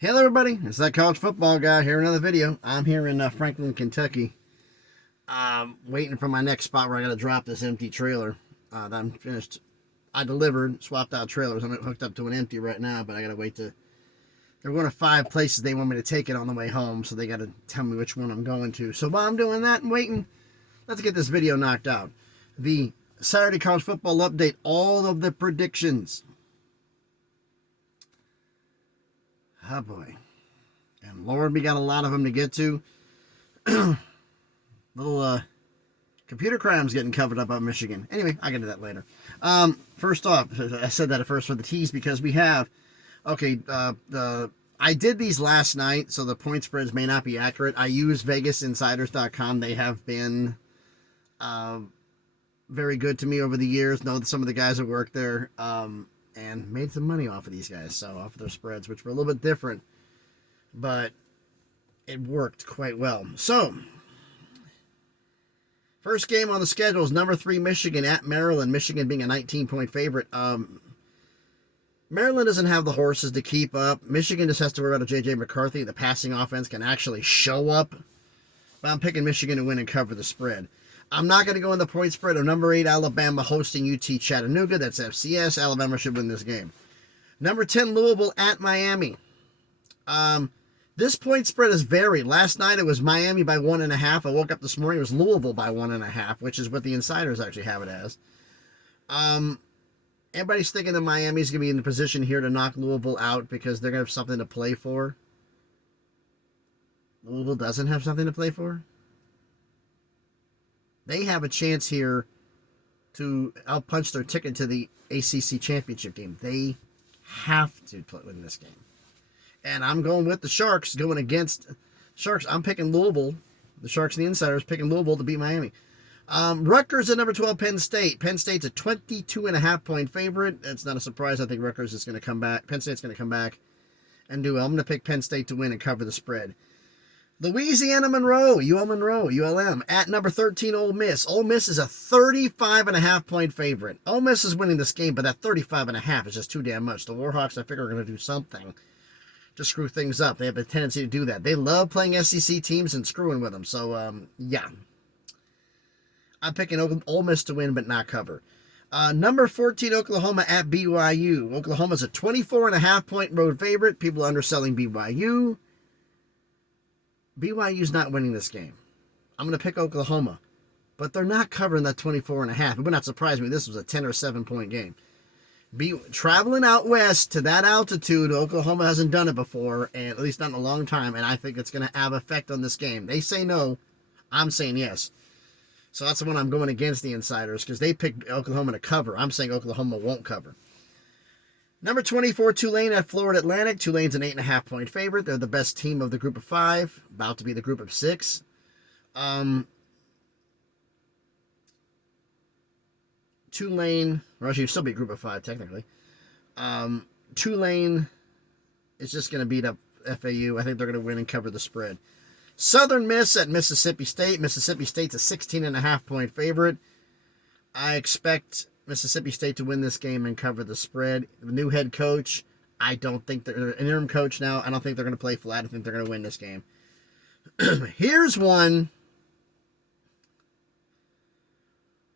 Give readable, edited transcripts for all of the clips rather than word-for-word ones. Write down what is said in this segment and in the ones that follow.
Hello everybody, it's that college football guy here, another video. I'm here in Franklin, Kentucky, waiting for my next spot where I gotta drop this empty trailer that I'm finished. I delivered, swapped out trailers. I'm hooked up to an empty right now, but I gotta wait to, they're one of 5 places they want me to take it on the way home, so they gotta tell me which one I'm going to. So while I'm doing that and waiting, let's get this video knocked out. The Saturday college football update, all of the predictions. Oh boy. And Lord, we got a lot of them to get to. Little computer crimes getting covered up Michigan. Anyway, I'll get to that later. First off, I said that at first for the tease because we have, okay, I did these last night, so the point spreads may not be accurate. I use VegasInsiders.com. They have been very good to me over the years. Know some of the guys that work there. And made some money off of these guys, so off of their spreads, which were a little bit different, but it worked quite well. So, first game on the schedule is number 3 Michigan at Maryland. Michigan being a 19-point favorite. Maryland doesn't have the horses to keep up. Michigan just has to worry about a J.J. McCarthy. The passing offense can actually show up. But I'm picking Michigan to win and cover the spread. I'm not going to go in the point spread of number 8 Alabama hosting UT Chattanooga. That's FCS. Alabama should win this game. Number 10 Louisville at Miami. This point spread has varied. Last night it was Miami by 1.5. I woke up this morning, it was Louisville by 1.5, which is what the insiders actually have it as. Everybody's thinking that Miami's going to be in the position here to knock Louisville out because they're going to have something to play for. Louisville doesn't have something to play for. They have a chance here to outpunch their ticket to the ACC championship game. They have to win this game. And I'm going with the Sharks, going against Sharks. I'm picking Louisville. The Sharks and the Insiders picking Louisville to beat Miami. Rutgers at number 12, Penn State. Penn State's a 22.5-point favorite. That's not a surprise. I think Rutgers is going to come back. Penn State's going to come back and do well. I'm going to pick Penn State to win and cover the spread. Louisiana Monroe, ULM, at number 13, Ole Miss. Ole Miss is a 35.5-point favorite. Ole Miss is winning this game, but that 35.5 is just too damn much. The Warhawks, I figure, are going to do something to screw things up. They have a tendency to do that. They love playing SEC teams and screwing with them. So, yeah. I'm picking Ole Miss to win, but not cover. Number 14, Oklahoma at BYU. Oklahoma's a 24.5-point road favorite. People are underselling BYU. BYU's not winning this game. I'm going to pick Oklahoma. But they're not covering that 24.5. It would not surprise me if this was a 10 or 7-point game. Traveling out west to that altitude, Oklahoma hasn't done it before, and at least not in a long time, and I think it's going to have effect on this game. They say no. I'm saying yes. So that's the one I'm going against the insiders, because they picked Oklahoma to cover. I'm saying Oklahoma won't cover. Number 24, Tulane at Florida Atlantic. Tulane's an 8.5-point favorite. They're the best team of the group of 5, about to be the group of 6. Tulane, or actually, still be group of 5 technically. Tulane is just going to beat up FAU. I think they're going to win and cover the spread. Southern Miss at Mississippi State. Mississippi State's a 16.5-point favorite. I expect Mississippi State to win this game and cover the spread. The new head coach, I don't think they're an interim coach now. I don't think they're going to play flat. I think they're going to win this game. Here's one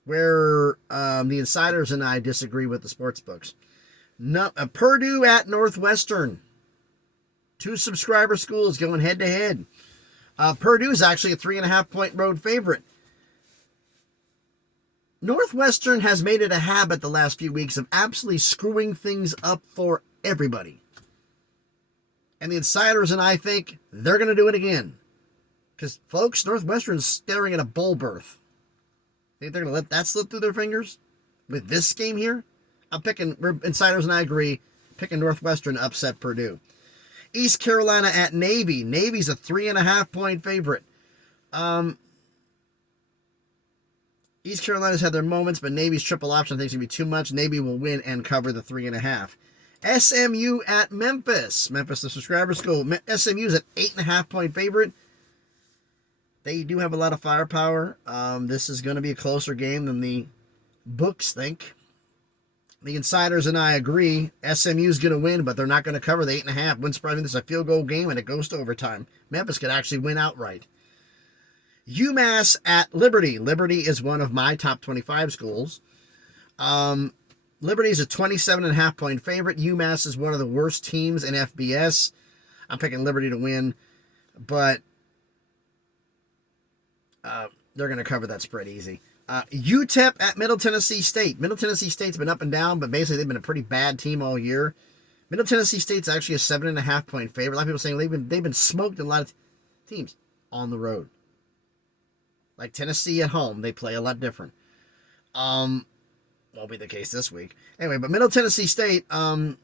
where the insiders and I disagree with the sports books. Purdue at Northwestern. 2 subscriber schools going head-to-head. Purdue's actually a 3.5-point road favorite. Northwestern has made it a habit the last few weeks of absolutely screwing things up for everybody. And the insiders and I think they're going to do it again. Because, folks, Northwestern's staring at a bowl berth. Think they're going to let that slip through their fingers? With this game here? Insiders and I agree, picking Northwestern to upset Purdue. East Carolina at Navy. Navy's a 3.5-point favorite. East Carolina's had their moments, but Navy's triple option I think is going to be too much. Navy will win and cover the 3.5. SMU at Memphis. Memphis, the subscriber school. SMU's an 8.5-point favorite. They do have a lot of firepower. This is going to be a closer game than the books think. The insiders and I agree SMU is going to win, but they're not going to cover the 8.5. Wouldn't surprise me. This is a field goal game and it goes to overtime. Memphis could actually win outright. UMass at Liberty. Liberty is one of my top 25 schools. Liberty is a 27.5 point favorite. UMass is one of the worst teams in FBS. I'm picking Liberty to win, but they're going to cover that spread easy. UTEP at Middle Tennessee State. Middle Tennessee State's been up and down, but basically they've been a pretty bad team all year. Middle Tennessee State's actually a 7.5 point favorite. A lot of people saying they've been smoked in a lot of teams on the road. Like Tennessee at home, they play a lot different. Won't be the case this week. Anyway, but Middle Tennessee State, I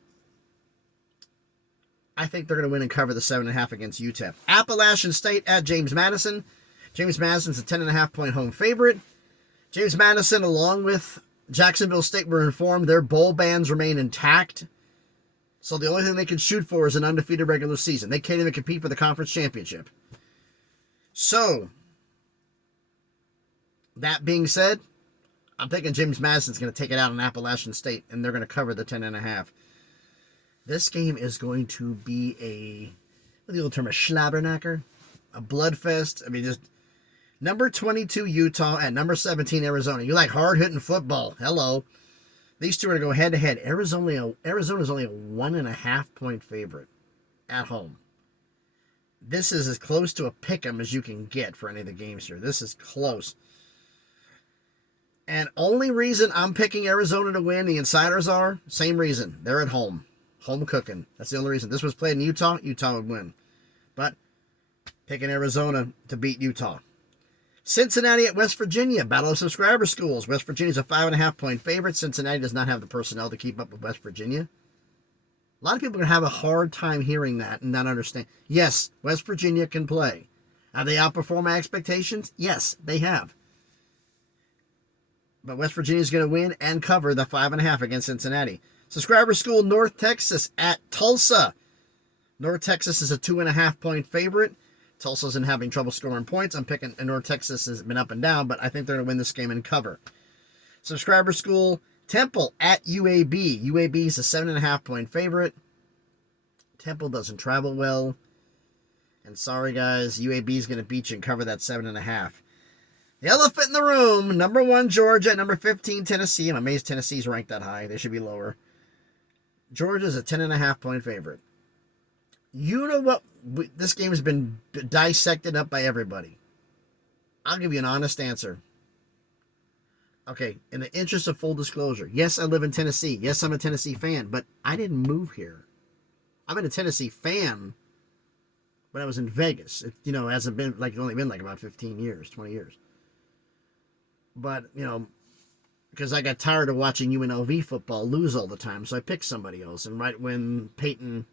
think they're going to win and cover the 7.5 against UTEP. Appalachian State at James Madison. James Madison's a 10.5 point home favorite. James Madison, along with Jacksonville State, were informed their bowl bans remain intact. So the only thing they can shoot for is an undefeated regular season. They can't even compete for the conference championship. So, that being said, I'm thinking James Madison's going to take it out on Appalachian State, and they're going to cover the 10.5. This game is going to be what the old term, a schlabberknacker, a bloodfest. I mean, just number 22 Utah and number 17 Arizona. You like hard-hitting football. Hello. These two are going to go head-to-head. Arizona's only a 1.5 point favorite at home. This is as close to a pick'em as you can get for any of the games here. This is close. And only reason I'm picking Arizona to win, the insiders are, same reason. They're at home. Home cooking. That's the only reason. This was played in Utah, Utah would win. But picking Arizona to beat Utah. Cincinnati at West Virginia. Battle of subscriber schools. West Virginia's a 5.5 point favorite. Cincinnati does not have the personnel to keep up with West Virginia. A lot of people are going to have a hard time hearing that and not understand. Yes, West Virginia can play. Have they outperformed my expectations? Yes, they have. But West Virginia is going to win and cover the 5.5 against Cincinnati. Subscriber school North Texas at Tulsa. North Texas is a 2.5 point favorite. Tulsa isn't having trouble scoring points. I'm picking North Texas has been up and down, but I think they're going to win this game and cover. Subscriber school Temple at UAB. UAB is a 7.5 point favorite. Temple doesn't travel well. And sorry, guys, UAB is going to beat you and cover that 7.5. The elephant in the room, number 1 Georgia, number 15 Tennessee. I'm amazed Tennessee's ranked that high. They should be lower. Georgia's a 10.5 point favorite. You know what? This game has been dissected up by everybody. I'll give you an honest answer. Okay, in the interest of full disclosure, yes, I live in Tennessee. Yes, I'm a Tennessee fan, but I didn't move here. I've been a Tennessee fan when I was in Vegas. It, hasn't been only been about 15 years, 20 years. But, because I got tired of watching UNLV football lose all the time, so I picked somebody else. And right when Peyton,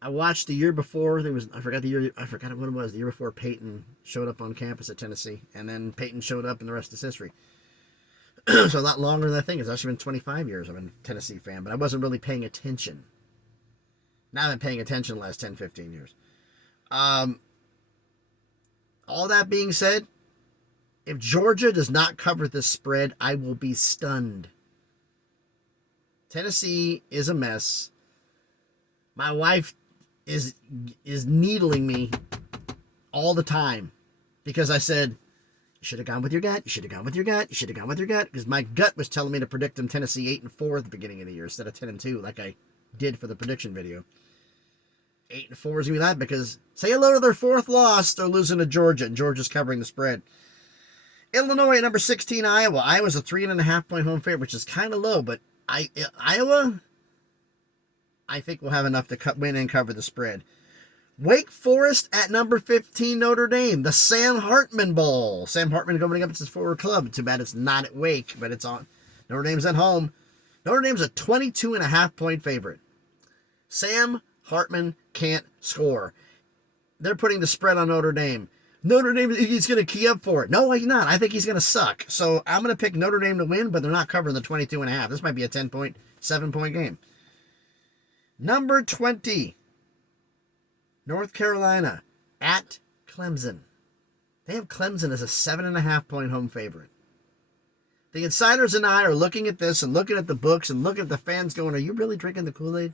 I watched the year before, I forgot what it was, the year before Peyton showed up on campus at Tennessee, and then Peyton showed up and the rest is history. So a lot longer than I think. It's actually been 25 years I've been a Tennessee fan, but I wasn't really paying attention. Now I've been paying attention the last 10, 15 years. All that being said, if Georgia does not cover this spread, I will be stunned. Tennessee is a mess. My wife is needling me all the time because I said, you should have gone with your gut. You should have gone with your gut. You should have gone with your gut. Because my gut was telling me to predict them Tennessee 8-4 at the beginning of the year instead of 10-2 like I did for the prediction video. 8-4 is going to be that because say hello to their 4th loss. They're losing to Georgia, and Georgia's covering the spread. Illinois at number 16, Iowa. Iowa's a 3.5 point home favorite, which is kind of low, but Iowa, I think will have enough to win and cover the spread. Wake Forest at number 15, Notre Dame. The Sam Hartman Bowl. Sam Hartman going up against his former club. Too bad it's not at Wake, but it's on. Notre Dame's at home. Notre Dame's a 22.5 point favorite. Sam Hartman can't score. They're putting the spread on Notre Dame. Notre Dame, he's going to key up for it. No, he's not. I think he's going to suck. So I'm going to pick Notre Dame to win, but they're not covering the 22.5. This might be a 10.7 point game. Number 20, North Carolina at Clemson. They have Clemson as a 7.5 point home favorite. The insiders and I are looking at this and looking at the books and looking at the fans going, are you really drinking the Kool-Aid?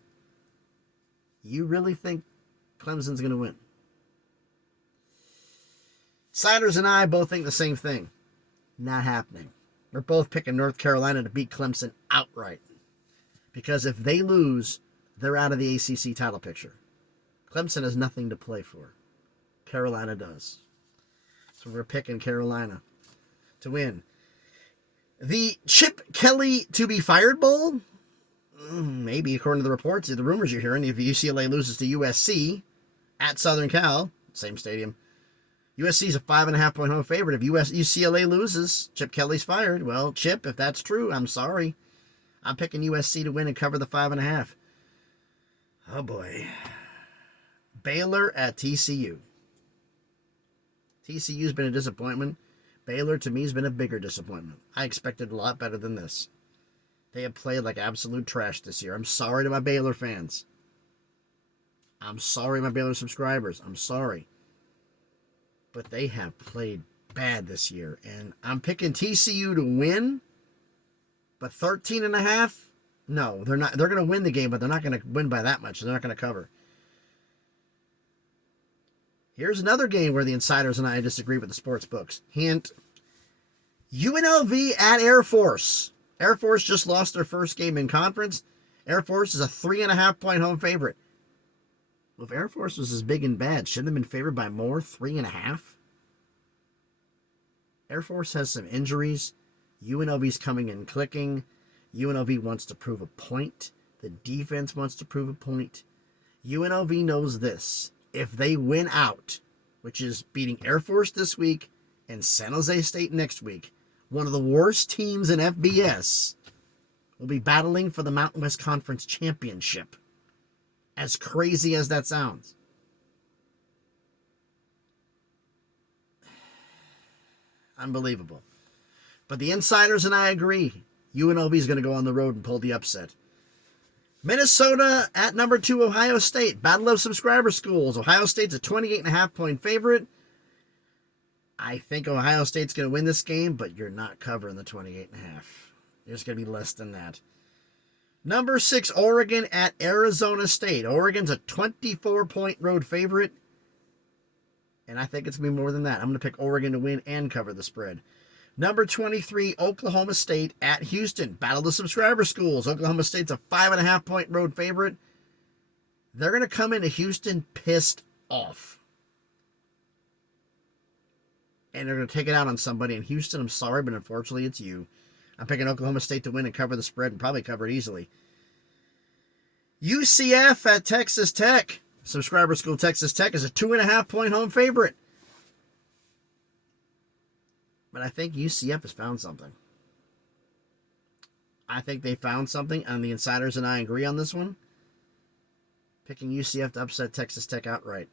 You really think Clemson's going to win? Insiders and I both think the same thing. Not happening. We're both picking North Carolina to beat Clemson outright. Because if they lose, they're out of the ACC title picture. Clemson has nothing to play for. Carolina does. So we're picking Carolina to win. The Chip Kelly to be fired bowl? Maybe, according to the reports, the rumors you're hearing, if UCLA loses to USC at Southern Cal, same stadium, USC is a 5.5-point home favorite. If UCLA loses, Chip Kelly's fired. Well, Chip, if that's true, I'm sorry. I'm picking USC to win and cover the 5.5. Oh, boy. Baylor at TCU. TCU's been a disappointment. Baylor, to me, has been a bigger disappointment. I expected a lot better than this. They have played like absolute trash this year. I'm sorry to my Baylor fans. I'm sorry, my Baylor subscribers. I'm sorry. But they have played bad this year. And I'm picking TCU to win. But 13.5? No, they're not. They're going to win the game, but they're not going to win by that much. They're not going to cover. Here's another game where the insiders and I disagree with the sports books. Hint. UNLV at Air Force. Air Force just lost their first game in conference. Air Force is a 3.5-point home favorite. Well, if Air Force was as big and bad, shouldn't have been favored by more? 3.5? Air Force has some injuries. UNLV's coming in clicking. UNLV wants to prove a point. The defense wants to prove a point. UNLV knows this. If they win out, which is beating Air Force this week and San Jose State next week, one of the worst teams in FBS will be battling for the Mountain West Conference Championship. As crazy as that sounds. Unbelievable. But the insiders and I agree. UNLV is going to go on the road and pull the upset. Minnesota at number 2, Ohio State. Battle of subscriber schools. Ohio State's a 28.5-point favorite. I think Ohio State's going to win this game, but you're not covering the 28.5. There's going to be less than that. Number 6, Oregon at Arizona State. Oregon's a 24-point road favorite. And I think it's going to be more than that. I'm going to pick Oregon to win and cover the spread. Number 23, Oklahoma State at Houston. Battle of the subscriber schools. Oklahoma State's a 5.5-point road favorite. They're going to come into Houston pissed off. And they're going to take it out on somebody in Houston. I'm sorry, but unfortunately it's you. I'm picking Oklahoma State to win and cover the spread and probably cover it easily. UCF at Texas Tech. Subscriber school Texas Tech is a 2.5-point home favorite. But I think UCF has found something. I think they found something, and the insiders and I agree on this one. Picking UCF to upset Texas Tech outright.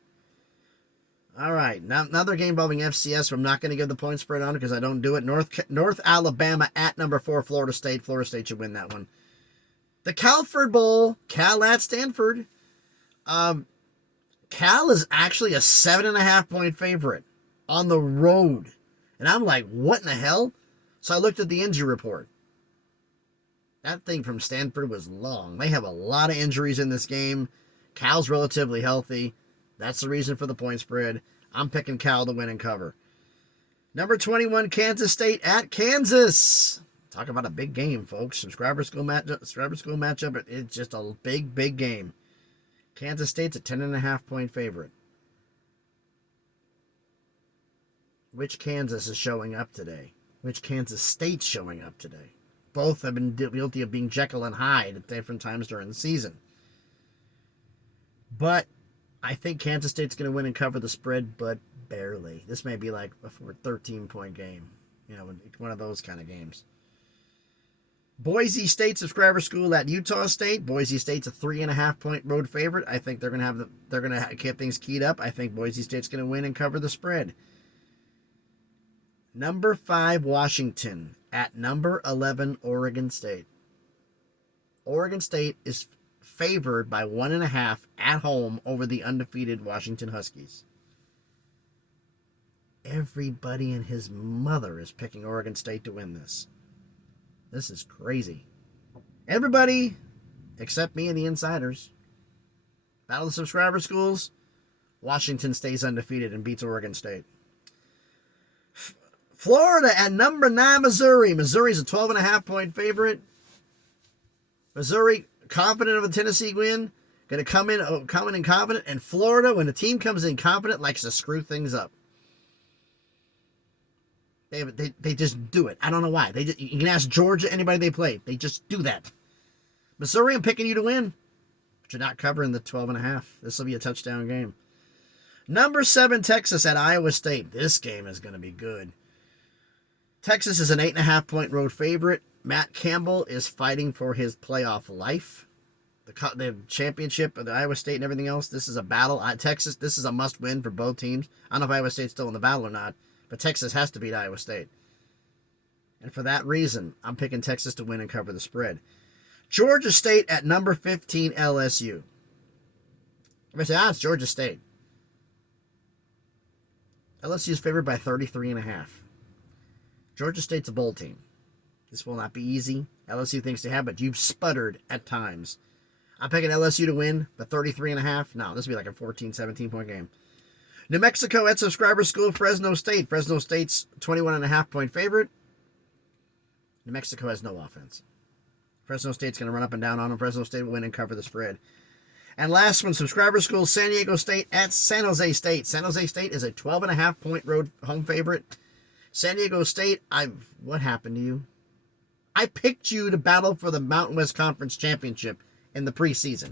All right, now another game involving FCS. I'm not going to give the point spread on because I don't do it. North Alabama at number 4, Florida State. Florida State should win that one. The Calford Bowl, Cal at Stanford. Cal is actually a 7.5-point favorite on the road. And I'm like, what in the hell? So I looked at the injury report. That thing from Stanford was long. They have a lot of injuries in this game. Cal's relatively healthy. That's the reason for the point spread. I'm picking Cal to win and cover. Number 21, Kansas State at Kansas. Talk about a big game, folks. Subscriber school matchup. It's just a big, big game. Kansas State's a 10.5-point favorite. Which Kansas is showing up today? Which Kansas State's showing up today? Both have been guilty of being Jekyll and Hyde at different times during the season. But I think Kansas State's going to win and cover the spread, but barely. This may be like a 13-point game. You know, one of those kind of games. Boise State subscriber school at Utah State. Boise State's a 3.5-point road favorite. I think they're going to keep things keyed up. I think Boise State's going to win and cover the spread. Number 5, Washington at number 11, Oregon State. Oregon State is favored by 1.5 at home over the undefeated Washington Huskies. Everybody and his mother is picking Oregon State to win this. This is crazy. Everybody, except me and the insiders. Battle of the Subscriber Schools. Washington stays undefeated and beats Oregon State. Florida at number 9, Missouri. Missouri's a 12.5-point favorite. Missouri, confident of a Tennessee win. Going to come in confident. And Florida, when the team comes in confident, likes to screw things up. They just do it. I don't know why. You can ask Georgia, anybody they play. They just do that. Missouri, I'm picking you to win. But you're not covering the 12.5. This will be a touchdown game. Number 7, Texas at Iowa State. This game is going to be good. Texas is an 8.5-point road favorite. Matt Campbell is fighting for his playoff life. The championship of the Iowa State and everything else. This is a battle. Texas, this is a must-win for both teams. I don't know if Iowa State's still in the battle or not, but Texas has to beat Iowa State. And for that reason, I'm picking Texas to win and cover the spread. Georgia State at number 15, LSU. Everybody say, it's Georgia State. LSU is favored by 33.5. Georgia State's a bowl team. This will not be easy. LSU thinks they have, but you've sputtered at times. I'm picking LSU to win, but 33.5. No, this will be like a 14, 17-point game. New Mexico at Subscriber School, Fresno State. Fresno State's 21.5-point favorite. New Mexico has no offense. Fresno State's going to run up and down on them. Fresno State will win and cover the spread. And last one, Subscriber School, San Diego State at San Jose State. San Jose State is a 12.5-point road home favorite. San Diego State, what happened to you? I picked you to battle for the Mountain West Conference Championship in the preseason.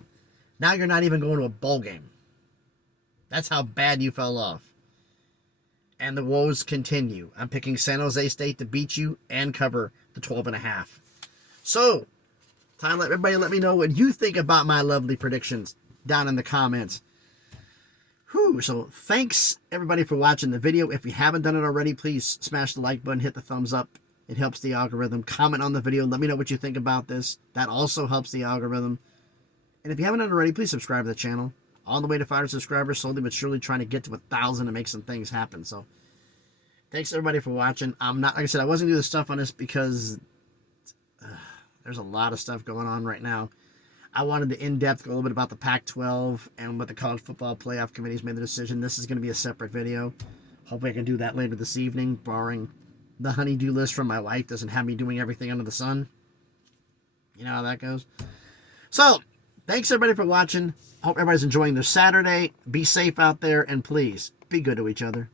Now you're not even going to a bowl game. That's how bad you fell off. And the woes continue. I'm picking San Jose State to beat you and cover the 12.5. So, time to let me know what you think about my lovely predictions down in the comments. So thanks everybody for watching the video. If you haven't done it already, please smash the like button, hit the thumbs up. It helps the algorithm. Comment on the video. Let me know what you think about this. That also helps the algorithm. And if you haven't done it already, please subscribe to the channel. On the way to 500 subscribers, slowly but surely trying to get to 1,000 and make some things happen. So thanks everybody for watching. I'm not, like I said, I wasn't doing the stuff on this because there's a lot of stuff going on right now. I wanted to in-depth go a little bit about the Pac-12 and what the College Football Playoff Committee's made the decision. This is going to be a separate video. Hopefully I can do that later this evening, barring the honey-do list from my wife doesn't have me doing everything under the sun. You know how that goes. So, thanks everybody for watching. Hope everybody's enjoying their Saturday. Be safe out there, and please, be good to each other.